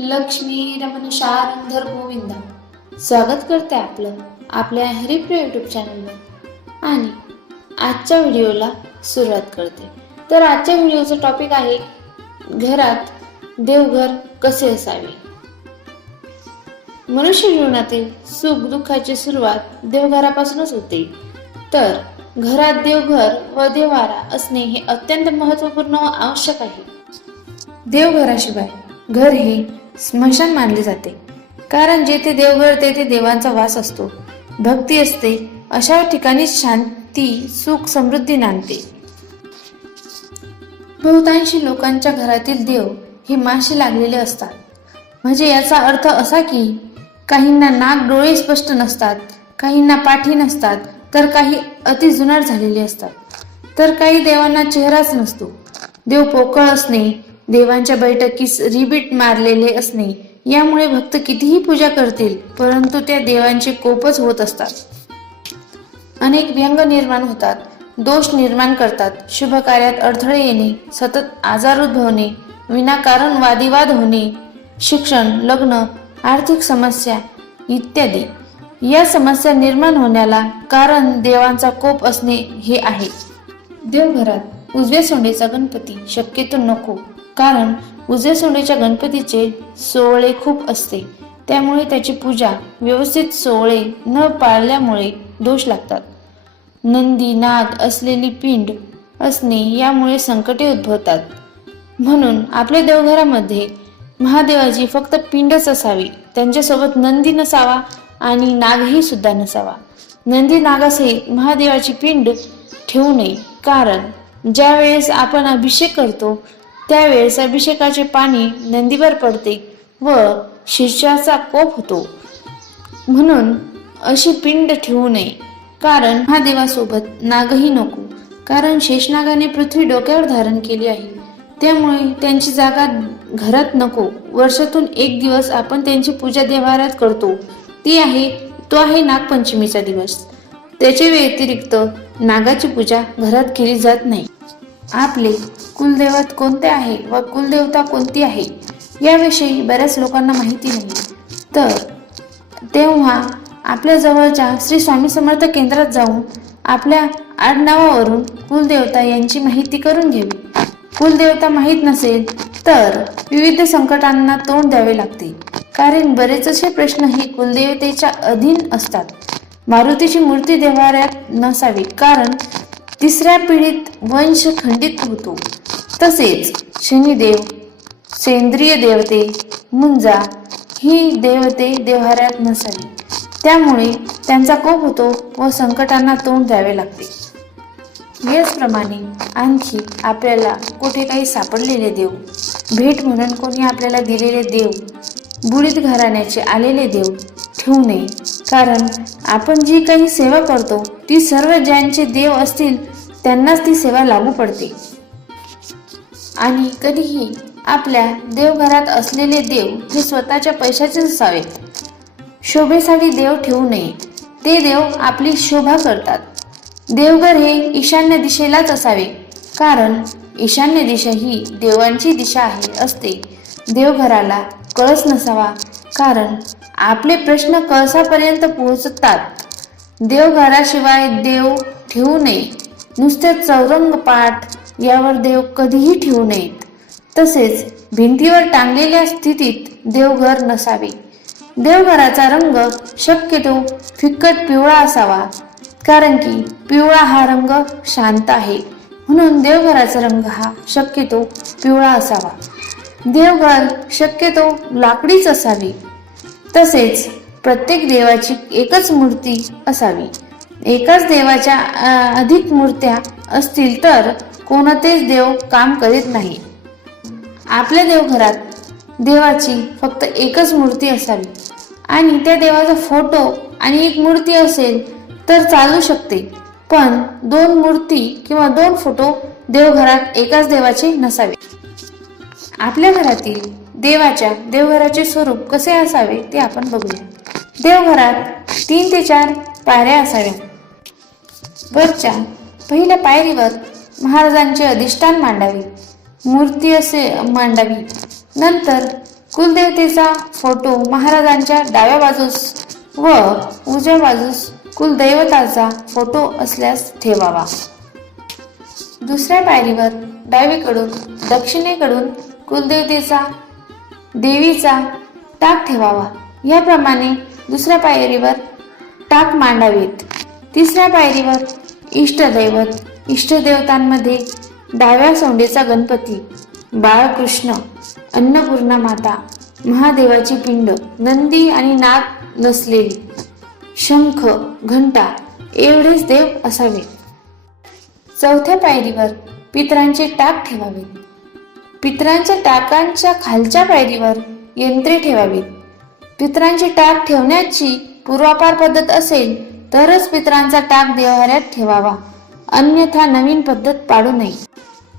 लक्ष्मी रमण शारंधर गोविंदा स्वागत करते आपलं आपल्या हरिप्र युट्यूब चॅनलवर आणि आजच्या व्हिडिओला सुरुवात करते. तर आजच्या व्हिडिओचा टॉपिक आहे घरात देवघर कसे असावे? मनुष्य जीवनातील सुख दुःखाची सुरुवात देवघरापासूनच होते. तर घरात देवघर व देवारा असणे हे अत्यंत महत्त्वपूर्ण व आवश्यक आहे. देवघराशिवाय घर हे स्मशान मानले जाते. कारण जेथे देवघर तेथे देवांचा वास असतो. भक्ती असते. अशा ठिकाणी शांती सुख समृद्धी नांदते. बहुतांशी लोकांच्या घरातील देव हे माशी लागलेले असतात. म्हणजे याचा अर्थ असा की काहींना नाक डोळे स्पष्ट नसतात काहींना पाठी नसतात तर काही अति जुनाट झालेले असतात. तर काही देवांना चेहराच नसतो. देव पोकळ असणे देवांच्या बैठकीस रिबीट मारलेले असणे. यामुळे भक्त कितीही पूजा करतील परंतु त्या देवांचे कोपच होत असतात. अनेक व्यंग निर्माण होतात दोष निर्माण करतात शुभ कार्यात अडथळे येणे सतत आजार उद्भवणे विनाकारण वादिवाद होणे शिक्षण लग्न आर्थिक समस्या इत्यादी. या समस्या निर्माण होण्याला कारण देवांचा कोप असणे हे आहे. देवघरात उजव्या सोंडेचा गणपती शक्यतो नको. कारण उजव्या सोंडेच्या गणपतीचे सोहळे खूप असते. त्यामुळे त्याची पूजा व्यवस्थित सोहळे न पाळल्यामुळे दोष लागतात. नंदी नाग असलेली पिंड असणे यामुळे संकटे उद्भवतात. म्हणून आपल्या देवघरामध्ये महादेवाची फक्त पिंडच असावी त्यांच्यासोबत नंदी नसावा आणि नागही सुद्धा नसावा. नंदी नागासे महादेवाची पिंड ठेवू नये. कारण ज्या वेळेस आपण अभिषेक करतो त्यावेळेस अभिषेकाचे पाणी नंदीवर पडते व शिष्याचा कोप होतो. म्हणून अशी पिंड ठेवू नये. कारण महादेवासोबत नागही नको. कारण शेषनागाने पृथ्वी डोक्यावर धारण केली आहे. त्यामुळे त्यांची जागा घरात नको. वर्षातून एक दिवस आपण त्यांची पूजा देवारात करतो. ती आहे तो आहे नागपंचमीचा दिवस. त्याच्या व्यतिरिक्त नागाची पूजा घरात केली जात नाही. आपले कुलदैवत कोणते आहे व कुलदेवता कोणती आहे याविषयी बऱ्याच लोकांना माहिती नाही. तर तेव्हा आपल्या जवळच्या श्री स्वामी समर्थ केंद्रात जाऊन आपल्या आडनावावरून कुलदेवता यांची माहिती करून घ्यावी कुलदेवता माहीत नसेल तर विविध संकटांना तोंड द्यावे लागते. कारण बरेच असे प्रश्न हे कुलदेवतेच्या अधीन असतात. मारुतीची मूर्ती देवाऱ्यात नसावी. कारण तिसऱ्या पिढीत वंश खंडित होतो. तसेच शनिदेव सेंद्रिय देवते मुंजा ही देवते देव्हाऱ्यात नसावी. त्यामुळे त्यांचा कोप होतो व संकटांना तोंड द्यावे लागते. याचप्रमाणे आणखी आपल्याला कुठे काही सापडलेले देव भेट म्हणून कोणी आपल्याला दिलेले देव बुडीत घराण्याचे आलेले देव ठेवू नये. कारण आपण जी काही सेवा करतो ती सर्व ज्यांचे देव असतील त्यांनाच ती सेवा लागू पडते. आणि कधीही आपल्या देवघरात असलेले देव हे स्वतःच्या पैशाचे असावेत शोभेसाठी देव ठेवू नये. ते देव आपली शोभा करतात. देवघर हे ईशान्य दिशेलाच असावे. कारण ईशान्य दिशा ही देवांची दिशा आहे असते. देवघराला कळस नसावा. कारण आपले प्रश्न कळसापर्यंत पोहोचतात. देवघराशिवाय देव ठेवू नये. नुसते चौरंग पाठ यावर देव कधीही ठेवू नयेत. तसेच भिंतीवर टांगलेल्या स्थितीत देवघर नसावे. देवघराचा रंग शक्यतो फिक्कट पिवळा असावा. कारण की पिवळा हा रंग शांत आहे. म्हणून देवघराचा रंग हा शक्यतो पिवळा असावा. देवघर शक्यतो लाकडीच असावी. तसेच प्रत्येक देवाची एकच मूर्ती असावी. एकाच देवाच्या अधिक मूर्त्या असतील तर कोणतेच देव काम करीत नाही. आपल्या देवघरात देवाची फक्त एकच मूर्ती असावी. आणि त्या देवाचा फोटो आणि एक मूर्ती असेल तर चालू शकते. पण दोन मूर्ती किंवा दोन फोटो देवघरात एकाच देवाचे नसावे. आपल्या घरातील देवाच्या देवघराचे स्वरूप कसे असावे ते आपण बघूया. देवघरात तीन ते चार पायऱ्या असाव्या वरच्या पहिल्या पायरीवर महाराजांचे अधिष्ठान मांडावे. मूर्ती असे मांडावी. नंतर कुलदेवतेचा फोटो महाराजांच्या डाव्या बाजूस व उजव्या बाजूस कुलदैवताचा फोटो असल्यास ठेवावा. दुसऱ्या पायरीवर डावीकडून दक्षिणेकडून कुलदेवतेचा देवीचा टाक ठेवावा. याप्रमाणे दुसऱ्या पायरीवर टाक मांडावेत. तिसऱ्या पायरीवर इष्टदैवत इष्टदेवतांमध्ये डाव्या सोंडेचा गणपती बाळकृष्ण अन्नपूर्णा माता महादेवाची पिंड नंदी आणि नाग नसलेली शंख घंटा एवढेच देव असावे चौथ्या पायरीवर पितरांचे टाक ठेवावेत. पितरांच्या टाकांच्या खालच्या पायरीवर यंत्रे ठेवावीत. पितरांची टाक ठेवण्याची पूर्वापार पद्धत असेल तरच पितरांचा टाक देवाऱ्यात ठेवावा. अन्यथा नवीन पद्धत पाडू नये.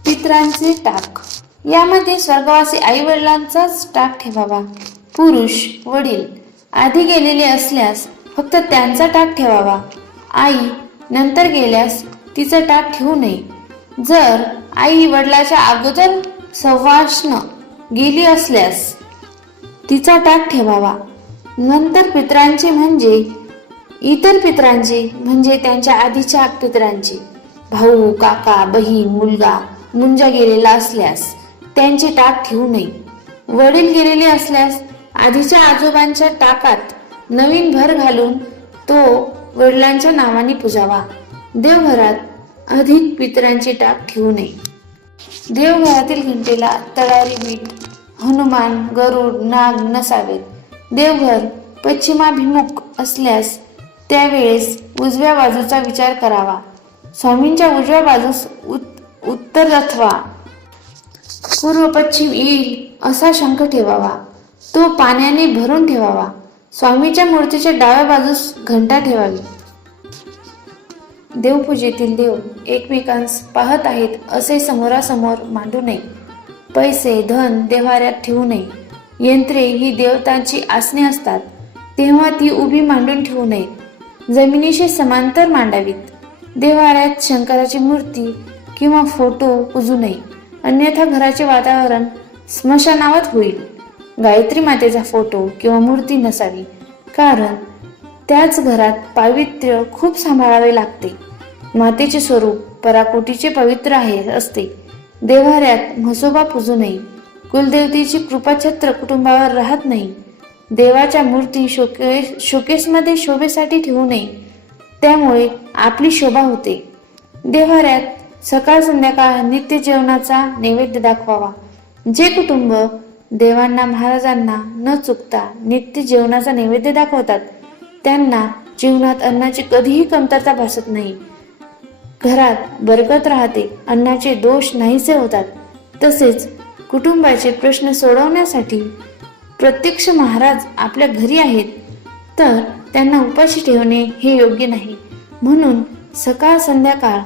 पितरांचे टाक. यामध्ये स्वर्गवासी आई वडिलांचाच टाक ठेवावा. पुरुष वडील आधी गेलेले असल्यास फक्त त्यांचा टाक ठेवावा. आई नंतर गेल्यास तिचा टाक ठेवू नये. जर आई वडिलाच्या अगोदर सवाष्ण गेली असल्यास तिचा टाक ठेवावा. नंतर पितरांचे म्हणजे इतर पितरांचे म्हणजे त्यांच्या आधीच्या पितरांचे. भाऊ काका बहीण मुलगा मुंजा गेलेला असल्यास त्यांचे टाक ठेवू नये. वडील गेलेले असल्यास आधीच्या आजोबांच्या टाकात नवीन भर घालून तो वडिलांच्या नावाने पुजावा. देवघरात अधिक पितरांचे टाक ठेवू नये. देवघरातील घंटेला तळारी बीट हनुमान गरुड नाग नसावेत. देवघर पश्चिमाभिमुख असल्यास त्यावेळेस उजव्या बाजूचा विचार करावा. स्वामींच्या उजव्या बाजूस उत उत्तर अथवा पूर्व पश्चिम येईल असा शंख ठेवावा. तो पाण्याने भरून ठेवावा. स्वामीच्या मूर्तीच्या डाव्या बाजूस घंटा ठेवावी. देवपूजेतील देव एकमेकांस पाहत आहेत असे समोरासमोर मांडू नये. पैसे धन देवाऱ्यात ठेवू नये. यंत्रे ही देवतांची आसने असतात. तेव्हा ती उभी मांडून ठेवू नयेत जमिनीशी समांतर मांडावीत. देवाऱ्यात शंकराची मूर्ती किंवा फोटो पुजू नये. अन्यथा घराचे वातावरण स्मशानावत होईल. गायत्री मातेचा फोटो किंवा मूर्ती नसावी. कारण त्याच घरात पावित्र्य खूप सांभाळावे लागते. मातेचे स्वरूप पराकोटीचे पवित्र आहे असते. देवाऱ्यात म्हसोबा पुजू नये. कुलदेवतेची कृपाछत्र कुटुंबावर राहत नाही. देवाच्या मूर्ती शोके शोकेसमध्ये शोभेसाठी ठेवू नये. त्यामुळे आपली शोभा होते. देवाऱ्यात सकाळ संध्याकाळ नित्य जेवणाचा नैवेद्य दाखवावा. जे कुटुंब देवांना महाराजांना न चुकता नित्य जेवणाचा नैवेद्य दाखवतात त्यांना जीवनात अन्नाची कधीही कमतरता भासत नाही. घरात बरकत राहते अन्नाचे दोष नाहीसे होतात. तसेच कुटुंबाचे प्रश्न सोडवण्यासाठी प्रत्यक्ष महाराज आपल्या घरी आहेत तर त्यांना उपाशी ठेवणे हे योग्य नाही. म्हणून सकाळ संध्याकाळ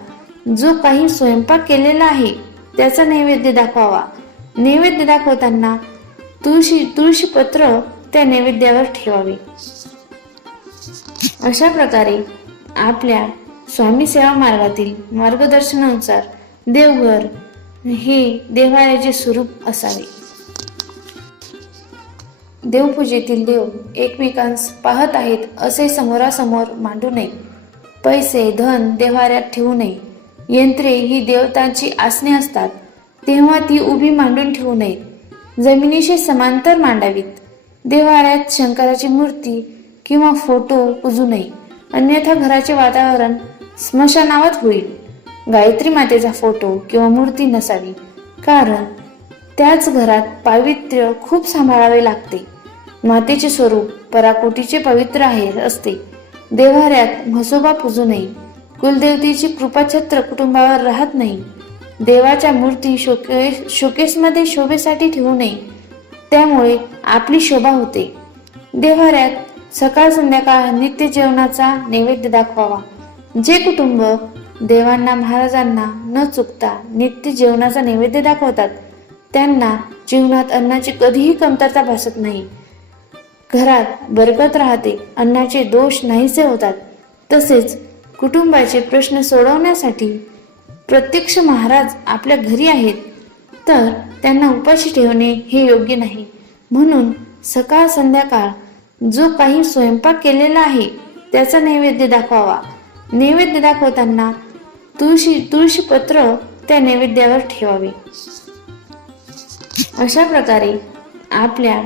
जो काही स्वयंपाक केलेला आहे त्याचा नैवेद्य दाखवावा. नैवेद्य दाखवताना तुळशी तुळशी पत्र त्या नैवेद्यावर ठेवावे. अशा प्रकारे आपल्या स्वामी सेवा मार्गातील मार्गदर्शनानुसार देवघर हे देवालयाचे स्वरूप असावे. देवपूजेतील देव एकमेकांस पाहत आहेत असे समोरासमोर मांडू नये. पैसे धन देवाऱ्यात ठेवू नये. यंत्रे ही देवतांची आसने असतात. तेव्हा ती उभी मांडून ठेवू नयेत जमिनीशी समांतर मांडावीत. देवाऱ्यात शंकराची मूर्ती किंवा फोटो पुजू नये. अन्यथा घराचे वातावरण स्मशानावात होईल. गायत्री मातेचा फोटो किंवा मूर्ती नसावी. कारण त्याच घरात पावित्र्य खूप सांभाळावे लागते. मातेचे स्वरूप पराकोटीचे पवित्र आहे असते. देवाऱ्यात म्हसोबा पुजू नये. कुलदेवतेची कृपाछत्र कुटुंबावर राहत नाही. देवाच्या मूर्ती शोके शोकेसमध्ये शोभेसाठी ठेवू नये. त्यामुळे आपली शोभा होते. देवाऱ्यात सकाळ संध्याकाळ नित्य जेवणाचा नैवेद्य दाखवावा. जे कुटुंब देवांना महाराजांना न चुकता नित्य जेवणाचा नैवेद्य दाखवतात त्यांना जीवनात अन्नाची कधीही कमतरता भासत नाही. घरात बरकत राहते अन्नाचे दोष नाहीसे होतात. तसेच कुटुंबाचे प्रश्न सोडवण्यासाठी प्रत्यक्ष महाराज आपल्या घरी आहेत तर त्यांना उपाशी ठेवणे हे योग्य नाही. म्हणून सकाळ संध्याकाळ जो काही स्वयंपाक केलेला आहे त्याचा नैवेद्य दाखवावा. नैवेद्य दाखवताना तुळशी तुळशी पत्र त्या नैवेद्यावर ठेवावे. अशा प्रकारे आपल्या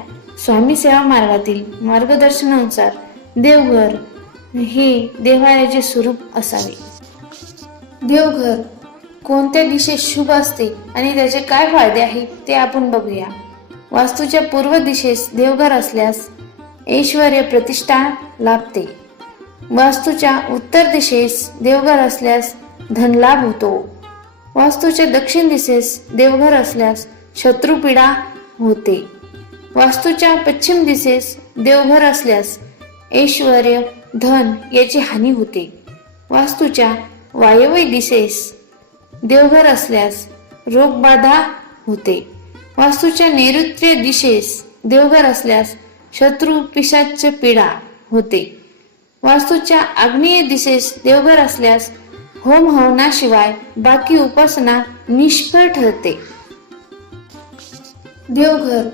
स्वामी सेवा मार्गातील मार्गदर्शनानुसार देवघर हे देवालयाचे स्वरूप असावे. देवघर कोणत्या दिशेस शुभ असते आणि त्याचे काय फायदे आहेत ते आपण बघूया. वास्तूच्या पूर्व दिशेस देवघर असल्यास ऐश्वर प्रतिष्ठा लाभते. वास्तूच्या उत्तर दिशेस देवघर असल्यास धनलाभ होतो. वास्तूच्या दक्षिण दिशेस देवघर असल्यास शत्रुपीडा होते. वास्तूच्या पश्चिम दिशेस देवघर असल्यास ऐश्वर धन याची हानी होते. वास्तूच्या वायव्य दिशेस देवघर असल्यास रोगबाधा होते. वास्तूच्या नैऋत्य दिशेस देवघर असल्यास शत्रू पिशाच पीडा होते. वास्तूच्या आग्नेय दिशेस देवघर असल्यास होम हवनाशिवाय बाकी उपासना निष्फळ ठरते. देवघर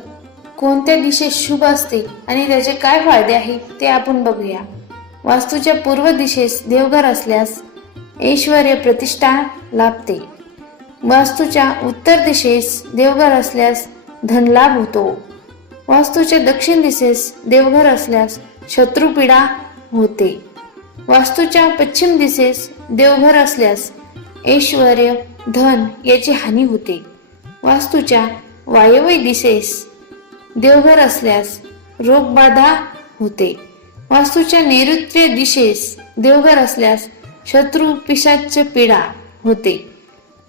कोणत्या दिशेस शुभ असते आणि त्याचे काय फायदे आहेत ते आपण बघूया. वास्तूच्या पूर्व दिशेस देवघर असल्यास ऐश्वर प्रतिष्ठा लाभते. वास्तूच्या उत्तर दिशेस देवघर असल्यास धनलाभ होतो. वास्तूच्या दक्षिण दिशेस देवघर असल्यास शत्रुपीडा होते. वास्तूच्या पश्चिम दिशेस देवघर असल्यास ऐश्वर धन याची हानी होते. वास्तूच्या वायव्य दिशेस देवघर असल्यास रोगबाधा होते. वास्तूच्या नैऋत्य दिशेस देवघर असल्यास शत्रू पिशाच पीडा होते.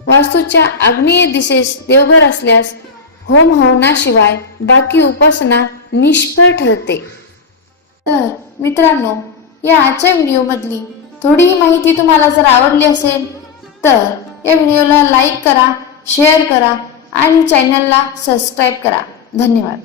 वास्तूच्या आग्नेय दिशेस देवघर असल्यास होम हवनाशिवाय बाकी उपासना निष्फळ ठरते. तर मित्रांनो या आजच्या व्हिडिओमधली थोडीही माहिती तुम्हाला जर आवडली असेल तर या व्हिडिओला लाईक करा शेअर करा आणि चॅनलला सबस्क्राईब करा. धन्यवाद.